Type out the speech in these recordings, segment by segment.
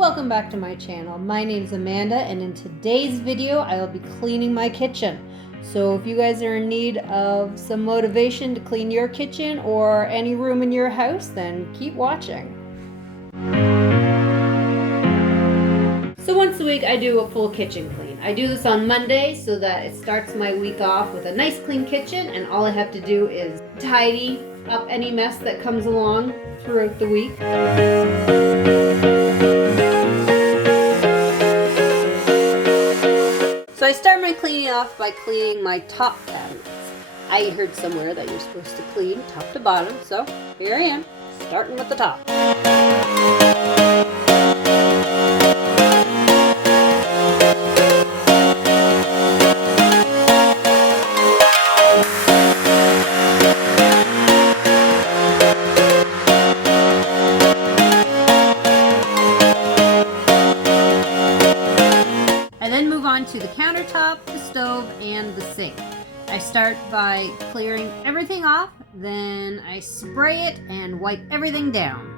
Welcome back to my channel. My name is Amanda, and in today's video I will be cleaning my kitchen. So if you guys are in need of some motivation to clean your kitchen or any room in your house, then keep watching. So once a week I do a full kitchen clean. I do this on Monday so that it starts my week off with a nice clean kitchen, and all I have to do is tidy up any mess that comes along throughout the week. So I start my cleaning off by cleaning my top cabinets. I heard somewhere that you're supposed to clean top to bottom, so here I am, starting with the top. To the countertop, the stove, and the sink. I start by clearing everything off, then I spray it and wipe everything down.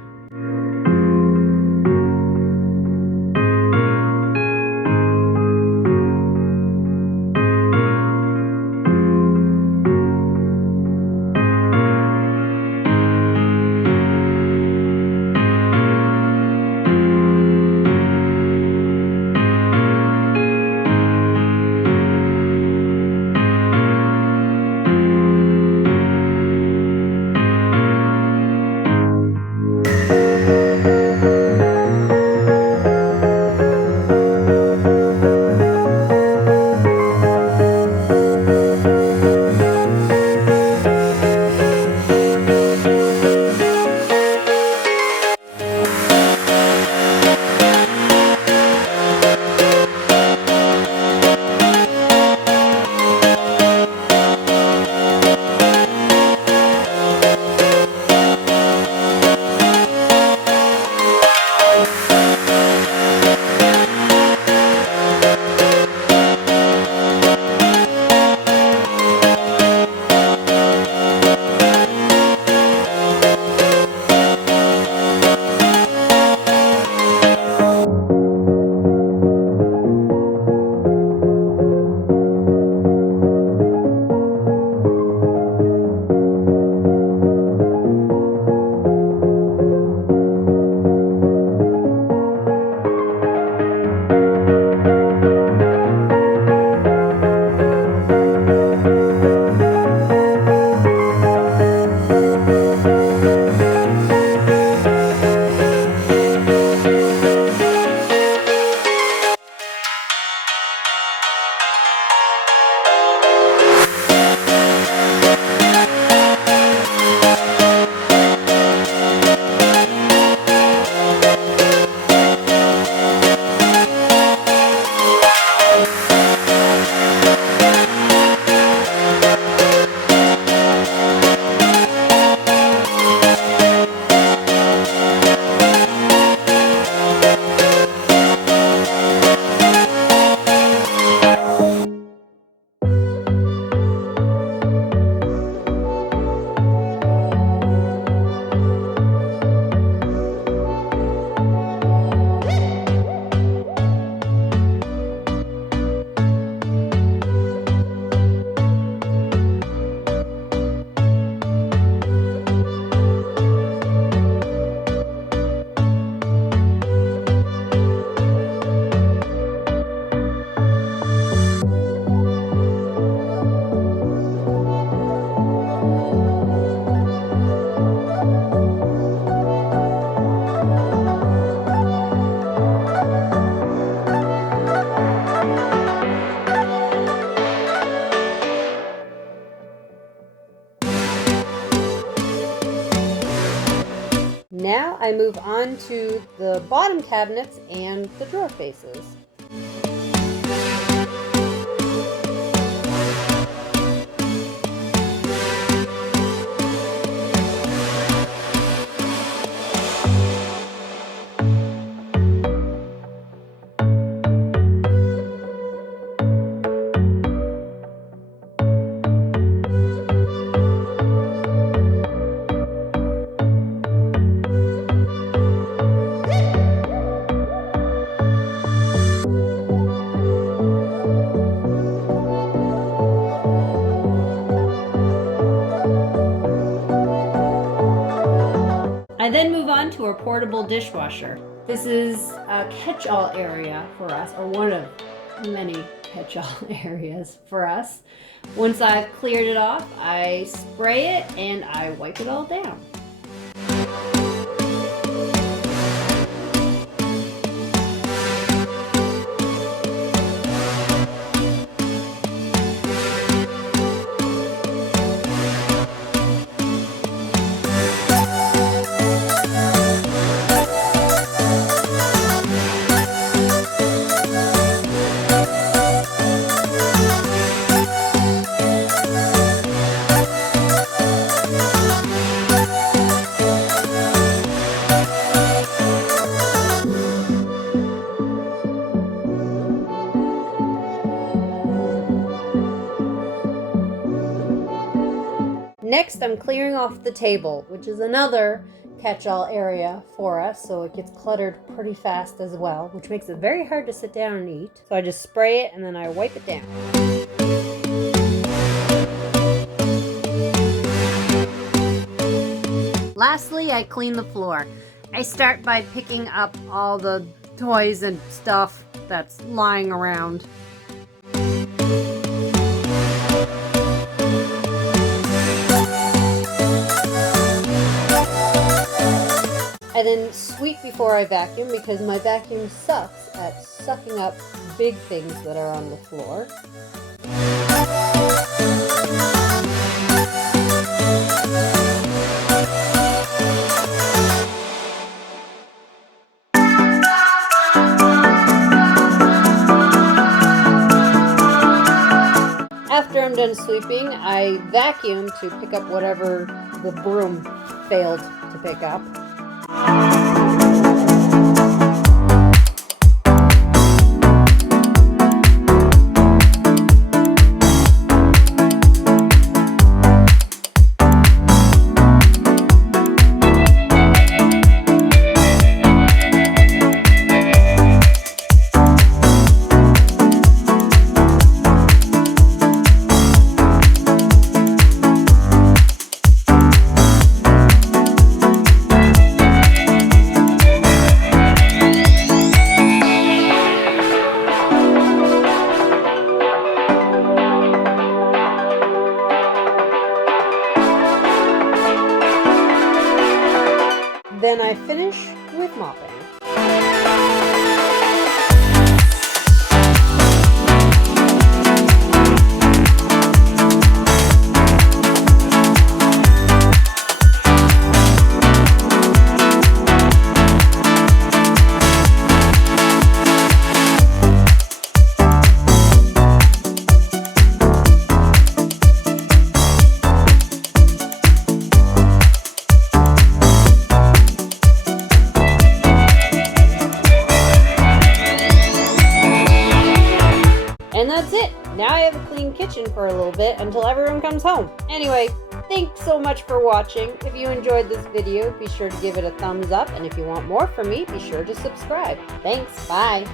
Now I move on to the bottom cabinets and the drawer faces. our portable dishwasher. This is a catch-all area for us, or one of many catch-all areas for us. Once I've cleared it off, I spray it and I wipe it all down. Next, I'm clearing off the table, which is another catch-all area for us, so it gets cluttered pretty fast as well, which makes it very hard to sit down and eat. So I just spray it and then I wipe it down. Lastly, I clean the floor. I start by picking up all the toys and stuff that's lying around. I then sweep before I vacuum because my vacuum sucks at sucking up big things that are on the floor. After I'm done sweeping, I vacuum to pick up whatever the broom failed to pick up. Then I finish with mopping. And that's it. Now I have a clean kitchen for a little bit until everyone comes home. Anyway, thanks so much for watching. If you enjoyed this video, be sure to give it a thumbs up. And if you want more from me, be sure to subscribe. Thanks. Bye.